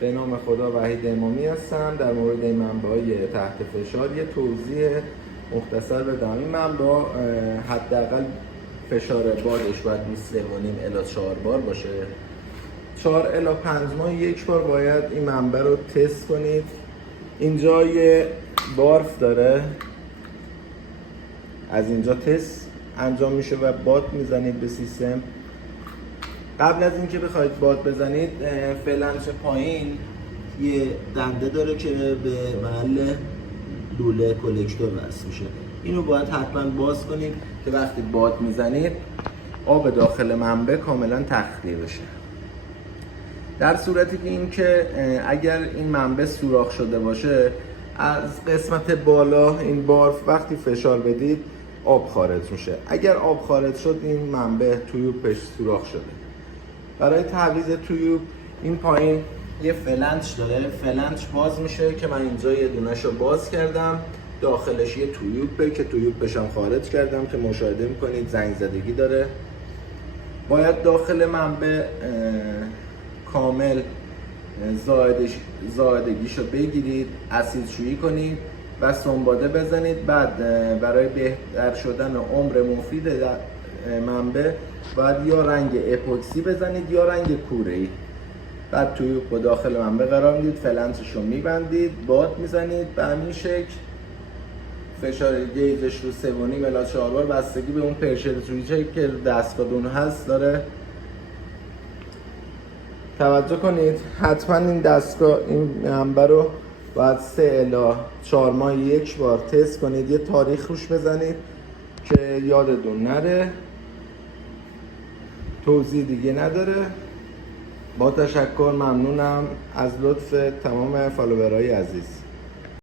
به نام خدا وحید امامی هستم. در مورد این منبع‌های تحت فشار یه توضیح مختصر بدم. این منبع حداقل فشار بادش باید 23.5 الی 4 بار باشه. 4 الی 5 ماه یک بار باید این منبع رو تست کنید. اینجا یه بارف داره، از اینجا تست انجام میشه و باد میزنید به سیستم. قبل از اینکه بخواید باد بزنید، فلنچ پایین یه دنده داره که به محل لوله کلکتور وصل میشه. اینو باید حتما باز کنید که وقتی باد میزنید آب داخل منبع کاملا تخلیه بشه. در صورتی که اینکه اگر این منبع سوراخ شده باشه، از قسمت بالا این بارف وقتی فشار بدید آب خارج میشه. اگر آب خارج شد این منبع تویوبش سوراخ شده. برای تعویض تویوب این پایین یه فلنچ داره، فلنچ باز میشه که من اینجا یه دونه‌شو باز کردم، داخلش یه تویوبه که تویوبش هم خارج کردم که مشاهده میکنید زنگ زدگی داره. باید داخل منبع کامل زائدگیشو بگیرید، اسیدشویی کنید و سنباده بزنید. بعد برای بهتر شدن عمر مفید منبع باید یا رنگ اپوکسی بزنید یا رنگ کوره‌ای. بعد تویوب با داخل منبع قرار میدید، فلنسش رو میبندید، باد میزنید. به همین شکل فشار گیجش رو 3.5 الی 4 بار بستگی به اون پرشر سویچی که دستگاه دون هست داره. توجه کنید حتما این دستگاه این منبع رو باید 3 الی 4 ماه یک بار تست کنید، یه تاریخ روش بزنید که یادتون نره. توضیح دیگه نداره. با تشکر ممنونم از لطف تمام فالوورهای عزیز.